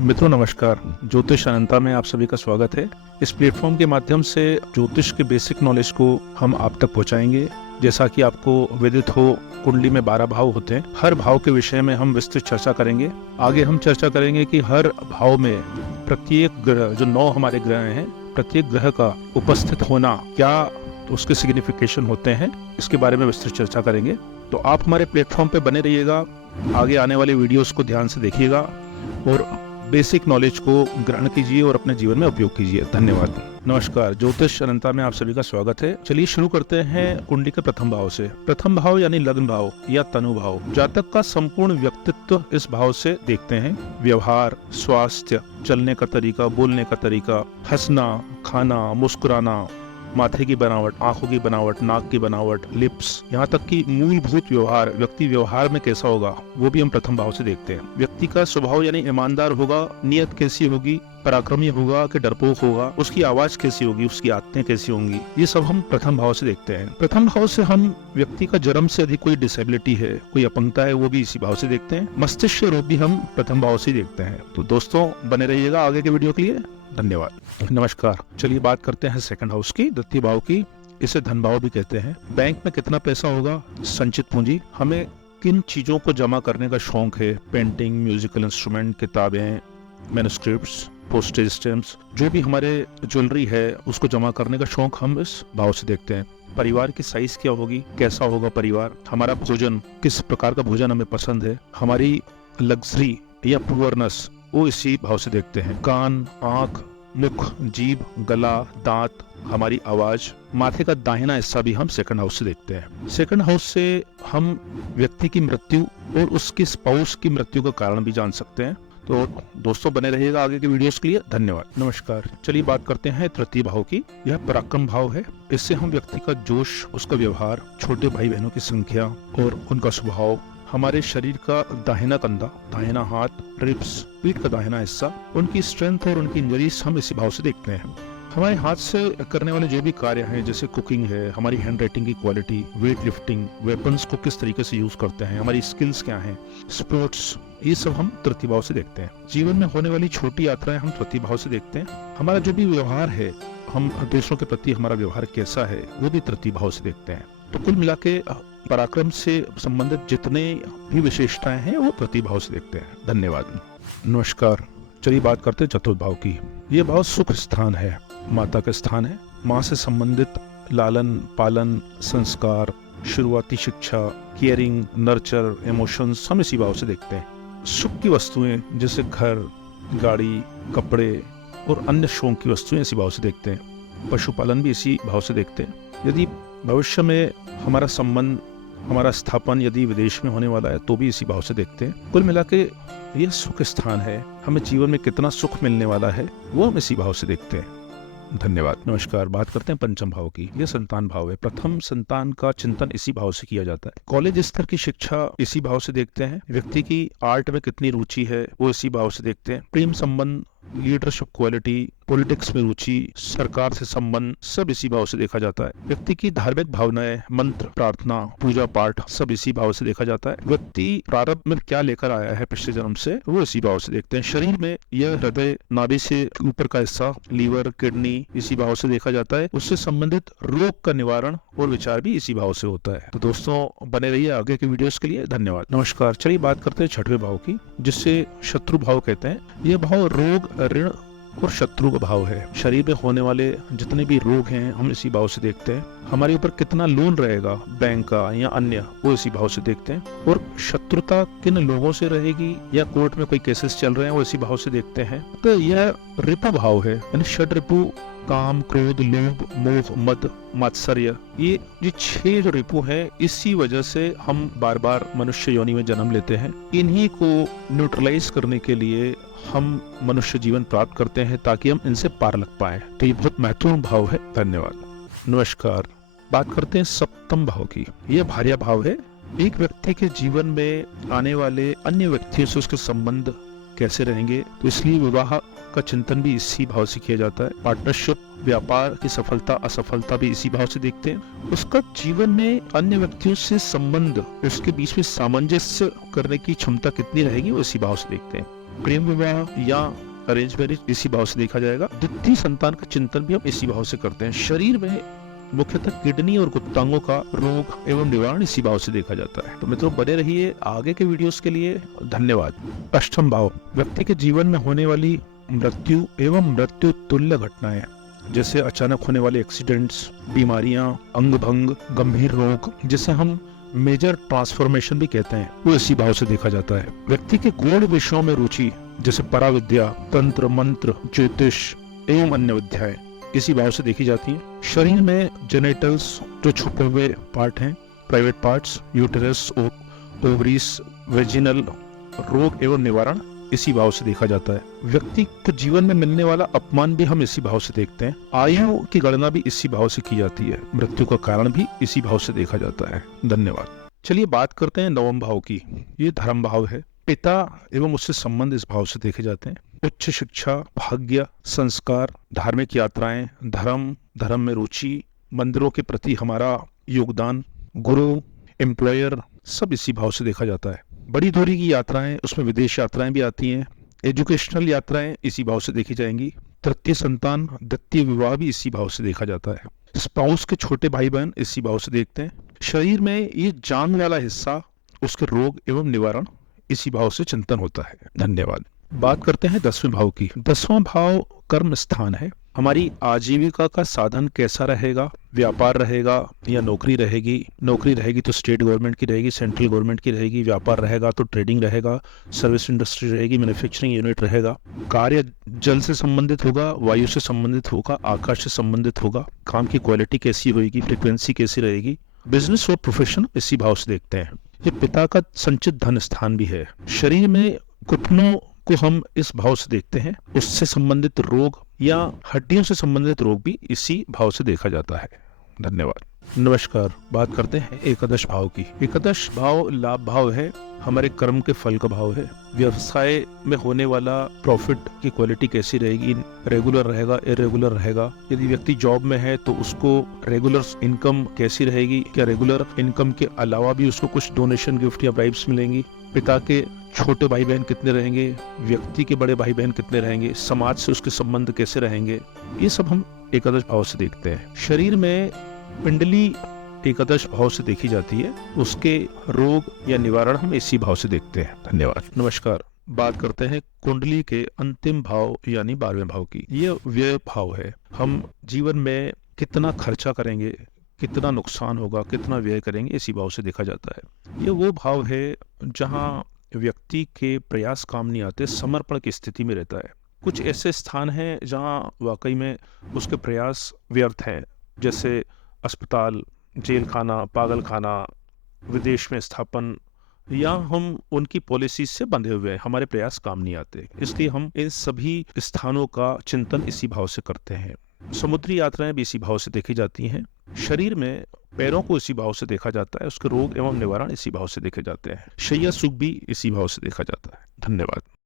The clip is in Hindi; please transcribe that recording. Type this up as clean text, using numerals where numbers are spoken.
मित्रों नमस्कार। ज्योतिष अनंता में आप सभी का स्वागत है। इस प्लेटफॉर्म के माध्यम से ज्योतिष के बेसिक नॉलेज को हम आप तक पहुंचाएंगे। जैसा कि आपको विदित हो, कुंडली में 12 भाव होते हैं। हर भाव के विषय में हम विस्तृत चर्चा करेंगे। आगे हम चर्चा करेंगे कि हर भाव में प्रत्येक ग्रह, जो 9 हमारे ग्रह हैं, प्रत्येक ग्रह का उपस्थित होना क्या उसके सिग्निफिकेशन होते हैं, इसके बारे में विस्तृत चर्चा करेंगे। तो आप हमारे प्लेटफॉर्म पे बने रहिएगा, आगे आने वाले वीडियोस को ध्यान से देखिएगा और बेसिक नॉलेज को ग्रहण कीजिए और अपने जीवन में उपयोग कीजिए। धन्यवाद। नमस्कार, ज्योतिष अनंता में आप सभी का स्वागत है। चलिए शुरू करते हैं कुंडली के प्रथम भाव से। प्रथम भाव यानी लग्न भाव या तनु भाव। जातक का संपूर्ण व्यक्तित्व इस भाव से देखते हैं। व्यवहार, स्वास्थ्य, चलने का तरीका, बोलने का तरीका, हंसना, खाना, मुस्कुराना, माथे की बनावट, आंखों की बनावट, नाक की बनावट, लिप्स, यहाँ तक कि मूलभूत व्यवहार, व्यक्ति व्यवहार में कैसा होगा, वो भी हम प्रथम भाव से देखते हैं। व्यक्ति का स्वभाव यानी ईमानदार होगा, नियत कैसी होगी, पराक्रमी होगा कि डरपोक होगा, उसकी आवाज कैसी होगी, उसकी आदतें कैसी होंगी, ये सब हम प्रथम भाव से देखते हैं। प्रथम भाव से हम व्यक्ति का जन्म से अधिक कोई डिसेबिलिटी है, कोई अपंगता है, वो भी इसी भाव से देखते हैं। मस्तिष्क रोग भी हम प्रथम भाव से देखते हैं। तो दोस्तों बने रहिएगा आगे के वीडियो के लिए। धन्यवाद। नमस्कार। चलिए बात करते हैं सेकंड हाउस की, द्वितीय भाव की। इसे धन भाव भी कहते हैं। बैंक में कितना पैसा होगा, संचित पूंजी। हमें किन चीजों को जमा करने का शौक है, पेंटिंग, म्यूजिकल इंस्ट्रूमेंट, किताबें, मैन्युस्क्रिप्ट्स, पोस्टेज स्टैम्प्स, जो भी हमारे ज्वेलरी है उसको जमा करने का शौक हम इस भाव से देखते हैं। परिवार की साइज क्या होगी, कैसा होगा परिवार, हमारा भोजन, किस प्रकार का भोजन हमें पसंद है, हमारी लग्जरी या पुअरनेस, वो इसी भाव से देखते हैं। कान, आंख, मुख, जीभ, गला, दांत, हमारी आवाज, माथे का दाहिना हिस्सा भी हम सेकंड हाउस से देखते हैं। सेकंड हाउस से हम व्यक्ति की मृत्यु और उसके स्पाउस की मृत्यु का कारण भी जान सकते हैं। तो दोस्तों बने रहिएगा आगे के वीडियोस के लिए। धन्यवाद। नमस्कार। चलिए बात करते हैं तृतीय भाव की। यह पराक्रम भाव है। इससे हम व्यक्ति का जोश, उसका व्यवहार, छोटे भाई बहनों की संख्या और उनका स्वभाव, हमारे शरीर का दाहिना कंधा, दाहिना हाथ, रिब्स, पीठ का दाहिना हिस्सा, उनकी स्ट्रेंथ और उनकी इंजरीज हम इसी भाव से देखते हैं। हमारे हाथ से करने वाले जो भी कार्य हैं, जैसे कुकिंग है, हमारी हैंड राइटिंग की क्वालिटी, वेट लिफ्टिंग, वेपन्स को किस तरीके से यूज करते हैं, हमारी स्किल्स क्या हैं, स्पोर्ट्स, ये सब हम तृतीय भाव से देखते हैं। जीवन में होने वाली छोटी यात्राएं हम तृतीय भाव से देखते हैं। हमारा जो भी व्यवहार है, हम दूसरों के प्रति हमारा व्यवहार कैसा है, वो भी तृतीय भाव से देखते हैं। तो कुल मिला के पराक्रम से संबंधित जितने भी विशेषताएं हैं वो तृतीय भाव से देखते हैं। धन्यवाद। नमस्कार। चलिए बात करते हैं चतुर्थ भाव की। ये भाव सुख स्थान है, माता का स्थान है। माँ से संबंधित लालन पालन, संस्कार, शुरुआती शिक्षा, केयरिंग, नर्चर, इमोशंस हम इसी भाव से देखते हैं। सुख की वस्तुएं जैसे घर, गाड़ी, कपड़े और अन्य शौक की वस्तुएं इसी भाव से देखते हैं। पशुपालन भी इसी भाव से देखते हैं। यदि भविष्य में हमारा संबंध, हमारा स्थापन यदि विदेश में होने वाला है तो भी इसी भाव से देखते हैं। कुल मिला के यह सुख स्थान है। हमें जीवन में कितना सुख मिलने वाला है वो हम इसी भाव से देखते हैं। धन्यवाद। नमस्कार। बात करते हैं पंचम भाव की। यह संतान भाव है। प्रथम संतान का चिंतन इसी भाव से किया जाता है। कॉलेज स्तर की शिक्षा इसी भाव से देखते हैं। व्यक्ति की आर्ट में कितनी रुचि है वो इसी भाव से देखते हैं। प्रेम संबंध, लीडरशिप क्वालिटी, पॉलिटिक्स में रुचि, सरकार से संबंध, सब इसी भाव से देखा जाता है। व्यक्ति की धार्मिक भावनाएं, मंत्र, प्रार्थना, पूजा पाठ, सब इसी भाव से देखा जाता है। व्यक्ति प्रारब्ध में क्या लेकर आया है पिछले जन्म से, वो इसी भाव से देखते हैं। शरीर में यह हृदय, नाभि से ऊपर का हिस्सा, लीवर, किडनी, इसी भाव से देखा जाता है। उससे संबंधित रोग का निवारण और विचार भी इसी भाव से होता है। तो दोस्तों बने रहिए आगे के वीडियोस के लिए। धन्यवाद। नमस्कार। चलिए बात करते हैं छठवें भाव की, जिससे शत्रु भाव कहते हैं। यह भाव रोग, ऋण और शत्रु का भाव है। शरीर में होने वाले जितने भी रोग हैं हम इसी भाव से देखते हैं। हमारे ऊपर कितना लोन रहेगा बैंक का या अन्य, वो इसी भाव से देखते हैं। और शत्रुता किन लोगों से रहेगी या कोर्ट में कोई केसेस चल रहे हैं वो इसी भाव से देखते हैं। तो यह रिपु भाव है, यानी षड रिपु, काम, क्रोध, लोभ, मोह, मद, मात्सर्य, ये 6 जो रिपु हैं, इसी वजह से हम बार बार मनुष्य योनि में जन्म लेते हैं। इन्हीं को न्यूट्रलाइज करने के लिए हम मनुष्य जीवन प्राप्त करते हैं ताकि हम इनसे पार लग पाए। तो ये बहुत महत्वपूर्ण भाव है। धन्यवाद। नमस्कार। बात करते हैं सप्तम भाव की। यह भार्या भाव है। एक व्यक्ति के जीवन में आने वाले अन्य व्यक्तियों से उसके संबंध कैसे रहेंगे, तो इसलिए विवाह का चिंतन भी इसी भाव से किया जाता है। पार्टनरशिप, व्यापार की सफलता असफलता भी इसी भाव से देखते हैं। उसका जीवन में अन्य व्यक्तियों से संबंध, उसके बीच में सामंजस्य करने की क्षमता कितनी रहेगी वो इसी भाव से देखते हैं। प्रेम विवाह या अरेंज मैरिज इसी भाव से देखा जाएगा। द्वितीय संतान का चिंतन भी हम इसी भाव से करते हैं। शरीर में मुख्यतः किडनी और गुप्तांगों का रोग एवं निवारण इसी भाव से देखा जाता है। तो मित्रों, बने रहिए आगे के वीडियोस के लिए। धन्यवाद। अष्टम भाव व्यक्ति के जीवन में होने वाली मृत्यु एवं मृत्यु तुल्य घटनाएं, जैसे अचानक होने वाले एक्सीडेंट्स, बीमारियां, अंग भंग, गंभीर रोग, जिसे हम मेजर ट्रांसफॉर्मेशन भी कहते हैं, वो इसी भाव से देखा जाता है। व्यक्ति के गूढ़ विषयों में रुचि, जैसे पराविद्या, तंत्र, मंत्र, ज्योतिष एवं अन्य विद्याएं इसी भाव से देखी जाती हैं। शरीर में जेनिटल्स, जो छुपे हुए पार्ट हैं, private parts, uterus, ovaries, vaginal रोग एवं निवारण इसी भाव से देखा जाता है। व्यक्ति को जीवन में मिलने वाला अपमान भी हम इसी भाव से देखते हैं। आयु की गणना भी इसी भाव से की जाती है। मृत्यु का कारण भी इसी भाव से देखा जाता है। धन्यवाद। चलिए बात करते हैं नवम भाव की। ये धर्म भाव है। पिता एवं उससे संबंध इस भाव से देखे जाते हैं। उच्च शिक्षा, भाग्य, संस्कार, धार्मिक यात्राएं, धर्म में रुचि, मंदिरों के प्रति हमारा योगदान, गुरु, एम्प्लॉयर, सब इसी भाव से देखा जाता है। बड़ी दूरी की यात्राएं, उसमें विदेश यात्राएं भी आती हैं। एजुकेशनल यात्राएं इसी भाव से देखी जाएंगी। तृतीय संतान, द्वितीय विवाह भी इसी भाव से देखा जाता है। स्पाउस के छोटे भाई बहन इसी भाव से देखते हैं। शरीर में ये जान वाला हिस्सा, उसके रोग एवं निवारण इसी भाव से चिंतन होता है। धन्यवाद। बात करते हैं 10वें भाव की। 10वां भाव कर्म स्थान है। हमारी आजीविका का साधन कैसा रहेगा? व्यापार रहेगा या नौकरी रहेगी? नौकरी रहेगी तो स्टेट गवर्नमेंट की रहेगी, सेंट्रल गवर्नमेंट की रहेगी। व्यापार रहेगा तो ट्रेडिंग रहेगा, सर्विस इंडस्ट्री रहेगी, मैन्युफैक्चरिंग यूनिट रहेगा। कार्य जल से संबंधित होगा, वायु से संबंधित होगा, आकाश से संबंधित होगा। काम की क्वालिटी कैसी होगी, फ्रिक्वेंसी कैसी रहेगी। बिजनेस और प्रोफेशन इसी भाव से देखते हैं। ये पिता का संचित धन स्थान भी है। शरीर में घुटनों को हम इस भाव से देखते हैं। उससे संबंधित रोग या हड्डियों से संबंधित रोग भी इसी भाव से देखा जाता है। धन्यवाद। नमस्कार। बात करते हैं एकादश भाव की। एकादश भाव लाभ भाव है। हमारे कर्म के फल का भाव है। व्यवसाय में होने वाला प्रॉफिट की क्वालिटी कैसी रहेगी, रेगुलर रहेगा, इरेगुलर रहेगा। यदि व्यक्ति जॉब में है तो उसको रेगुलर इनकम कैसी रहेगी, क्या रेगुलर इनकम के अलावा भी उसको कुछ डोनेशन, गिफ्ट या ब्राइब्स मिलेंगी। पिता के छोटे भाई बहन कितने रहेंगे, व्यक्ति के बड़े भाई बहन कितने रहेंगे, समाज से उसके संबंध कैसे रहेंगे, ये सब हम एकादश भाव से देखते हैं। शरीर में पिंडली एकादश भाव से देखी जाती है। उसके रोग या निवारण हम इसी भाव से देखते हैं। धन्यवाद। नमस्कार। बात करते हैं कुंडली के अंतिम भाव यानी 12वें भाव की। ये व्यय भाव है। हम जीवन में कितना खर्चा करेंगे, कितना नुकसान होगा, कितना व्यय करेंगे, इसी भाव से देखा जाता है। ये वो भाव है जहाँ व्यक्ति के प्रयास काम नहीं आते, समर्पण की स्थिति में रहता है। कुछ ऐसे स्थान हैं जहाँ वाकई में उसके प्रयास व्यर्थ हैं, जैसे अस्पताल, जेल खाना, पागल खाना, विदेश में स्थापन, या हम उनकी पॉलिसी से बंधे हुए हैं, हमारे प्रयास काम नहीं आते। इसलिए हम इन सभी स्थानों का चिंतन इसी भाव से करते हैं। समुद्री यात्राएं भी इसी भाव से देखी जाती हैं। शरीर में पैरों को इसी भाव से देखा जाता है। उसके रोग एवं निवारण इसी भाव से देखे जाते हैं। शैया सुख भी इसी भाव से देखा जाता है। धन्यवाद।